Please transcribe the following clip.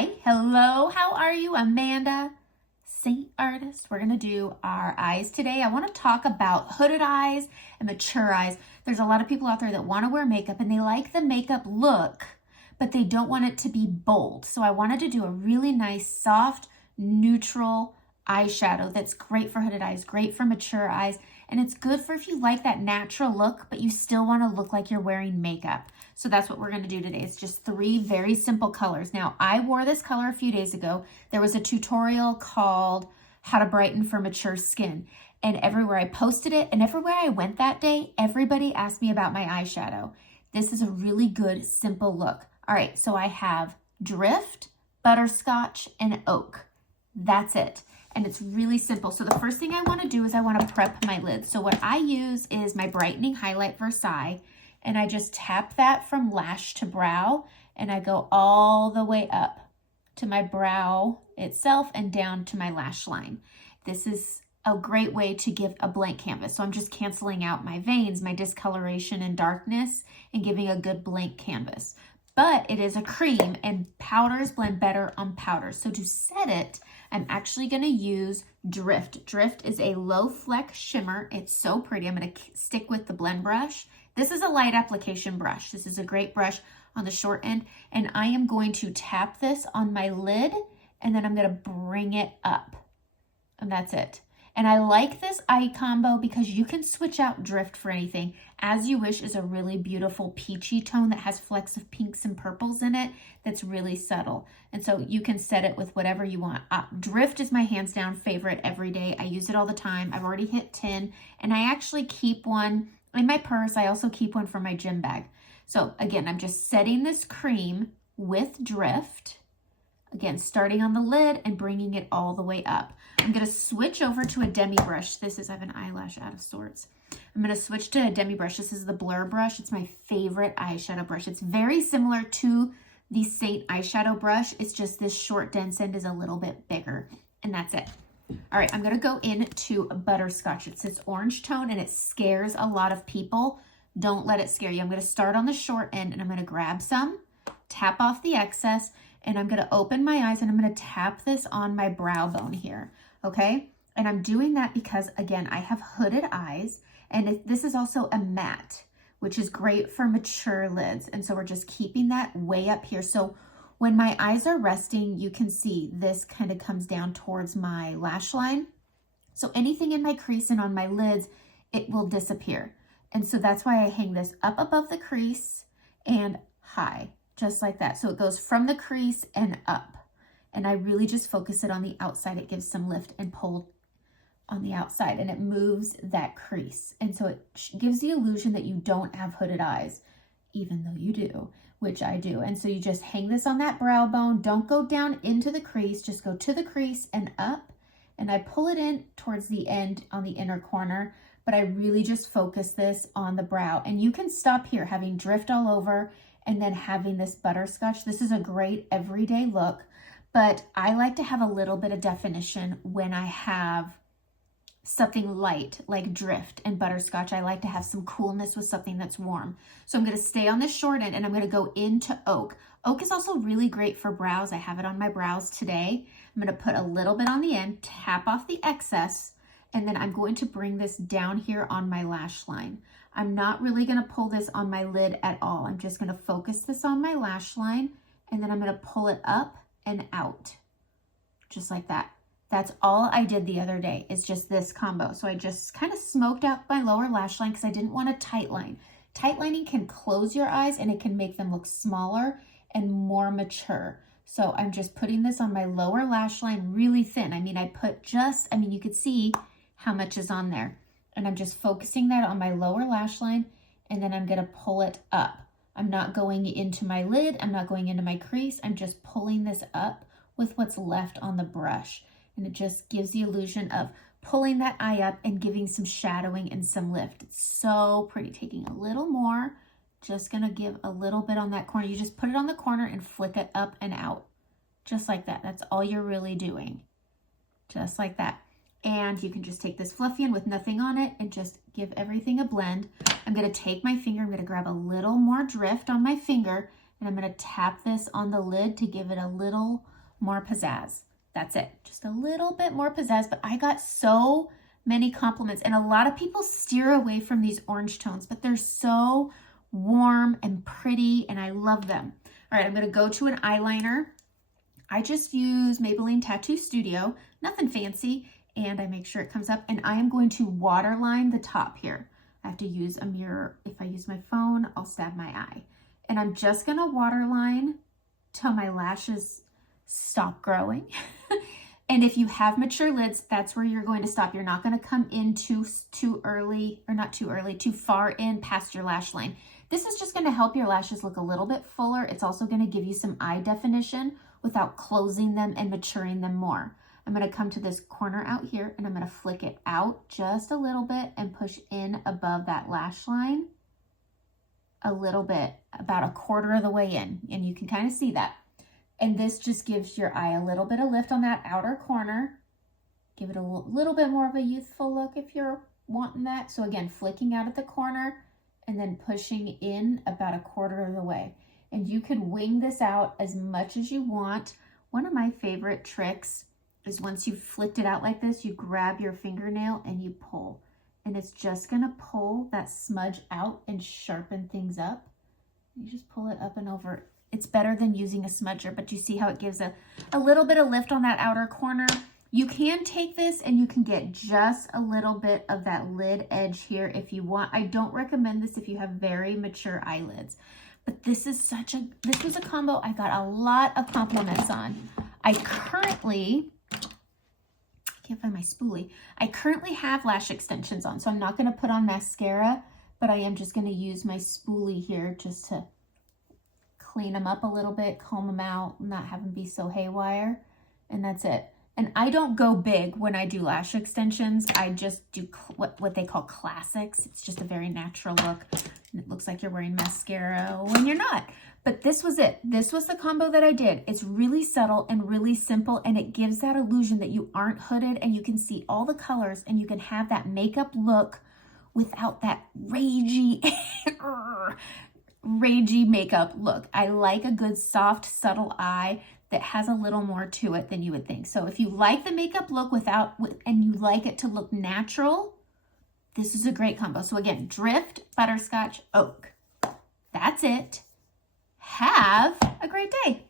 Hi, hello, how are you? Amanda, Seint Artist. We're gonna do our eyes today. I wanna talk about hooded eyes and mature eyes. There's a lot of people out there that wanna wear makeup and they like the makeup look, but they don't want it to be bold. So I wanted to do a really nice, soft, neutral eyeshadow that's great for hooded eyes, great for mature eyes, and it's good for if you like that natural look, but you still wanna look like you're wearing makeup. So that's what we're gonna do today. It's just 3 very simple colors. Now, I wore this color a few days ago. There was a tutorial called How to Brighten for Mature Skin. And everywhere I posted it and everywhere I went that day, everybody asked me about my eyeshadow. This is a really good, simple look. All right, so I have Drift, Butterscotch, and Oak. That's it. And it's really simple. So the first thing I wanna do is I wanna prep my lids. So what I use is my Brightening Highlight Versailles, and I just tap that from lash to brow, and I go all the way up to my brow itself and down to my lash line. This is a great way to give a blank canvas. So I'm just canceling out my veins, my discoloration and darkness, and giving a good blank canvas. But it is a cream and powders blend better on powders. So to set it, I'm actually gonna use Drift. Drift is a low fleck shimmer. It's so pretty. I'm gonna stick with the blend brush. This is a light application brush. This is a great brush on the short end. And I am going to tap this on my lid and then I'm gonna bring it up. And that's it. And I like this eye combo because you can switch out Drift for anything. As You Wish is a really beautiful peachy tone that has flecks of pinks and purples in it that's really subtle. And so you can set it with whatever you want. Drift is my hands down favorite every day. I use it all the time. I've already hit 10 and I actually keep one in my purse. I also keep one for my gym bag. So again, I'm just setting this cream with Drift. Again, starting on the lid and bringing it all the way up. I'm gonna switch over to a demi brush. I have an eyelash out of sorts. I'm gonna switch to a demi brush. This is the Blur brush. It's my favorite eyeshadow brush. It's very similar to the Seint eyeshadow brush. It's just this short dense end is a little bit bigger, and that's it. All right, I'm gonna go into Butterscotch. It's this orange tone and it scares a lot of people. Don't let it scare you. I'm gonna start on the short end and I'm gonna grab some, tap off the excess, and I'm gonna open my eyes and I'm gonna tap this on my brow bone here, okay? And I'm doing that because, again, I have hooded eyes, and this is also a matte, which is great for mature lids. And so we're just keeping that way up here. So when my eyes are resting, you can see this kind of comes down towards my lash line. So anything in my crease and on my lids, it will disappear. And so that's why I hang this up above the crease and high, just like that. So it goes from the crease and up. And I really just focus it on the outside. It gives some lift and pull on the outside and it moves that crease. And so it gives the illusion that you don't have hooded eyes, even though you do, which I do. And so you just hang this on that brow bone. Don't go down into the crease, just go to the crease and up. And I pull it in towards the end on the inner corner, but I really just focus this on the brow. And you can stop here having Drift all over and then having this Butterscotch. This is a great everyday look, but I like to have a little bit of definition when I have something light like Drift and Butterscotch. I like to have some coolness with something that's warm. So I'm gonna stay on this short end and I'm gonna go into Oak. Oak is also really great for brows. I have it on my brows today. I'm gonna put a little bit on the end, tap off the excess, and then I'm going to bring this down here on my lash line. I'm not really gonna pull this on my lid at all. I'm just gonna focus this on my lash line and then I'm gonna pull it up and out, just like that. That's all I did the other day, is just this combo. So I just kind of smoked out my lower lash line because I didn't want a tight line. Tight lining can close your eyes and it can make them look smaller and more mature. So I'm just putting this on my lower lash line really thin. I mean, you could see how much is on there. And I'm just focusing that on my lower lash line and then I'm gonna pull it up. I'm not going into my lid, I'm not going into my crease, I'm just pulling this up with what's left on the brush. And it just gives the illusion of pulling that eye up and giving some shadowing and some lift. It's so pretty. Taking a little more, just gonna give a little bit on that corner. You just put it on the corner and flick it up and out, just like that. That's all you're really doing, just like that. And you can just take this fluffy end with nothing on it and just give everything a blend. I'm gonna take my finger, I'm gonna grab a little more Drift on my finger And I'm going to tap this on the lid to give it a little more pizzazz. That's it. Just a little bit more pizzazz. But I got so many compliments. And a lot of people steer away from these orange tones, but they're so warm and pretty, and I love them. All right, I'm going to go to an eyeliner. I just use Maybelline Tattoo Studio, nothing fancy, and I make sure it comes up, and I am going to waterline the top here. I have to use a mirror. If I use my phone, I'll stab my eye. And I'm just going to waterline till my lashes stop growing. And if you have mature lids, that's where you're going to stop. You're not going to come in too early, or not too early, too far in past your lash line. This is just going to help your lashes look a little bit fuller. It's also going to give you some eye definition without closing them and maturing them more. I'm going to come to this corner out here, and I'm going to flick it out just a little bit and push in above that lash line a little bit, about a quarter of the way in, and you can kind of see that. And this just gives your eye a little bit of lift on that outer corner. Give it a little bit more of a youthful look if you're wanting that. So again, flicking out at the corner and then pushing in about a quarter of the way. And you can wing this out as much as you want. One of my favorite tricks is once you've flicked it out like this, you grab your fingernail and you pull. And it's just gonna pull that smudge out and sharpen things up. You just pull it up and over. It's better than using a smudger, but you see how it gives a little bit of lift on that outer corner. You can take this and you can get just a little bit of that lid edge here if you want. I don't recommend this if you have very mature eyelids, but this was a combo I got a lot of compliments on. I can't find my spoolie. I currently have lash extensions on, so I'm not gonna put on mascara, but I am just gonna use my spoolie here just to clean them up a little bit, comb them out, not have them be so haywire, and that's it. And I don't go big when I do lash extensions. I just do what they call classics. It's just a very natural look. And it looks like you're wearing mascara when you're not. But this was it. This was the combo that I did. It's really subtle and really simple, and it gives that illusion that you aren't hooded and you can see all the colors and you can have that makeup look without that ragey makeup look. I like a good soft subtle eye that has a little more to it than you would think. So if you like the makeup look and you like it to look natural, this is a great combo. So again, Drift, Butterscotch, Oak. That's it. Have a great day.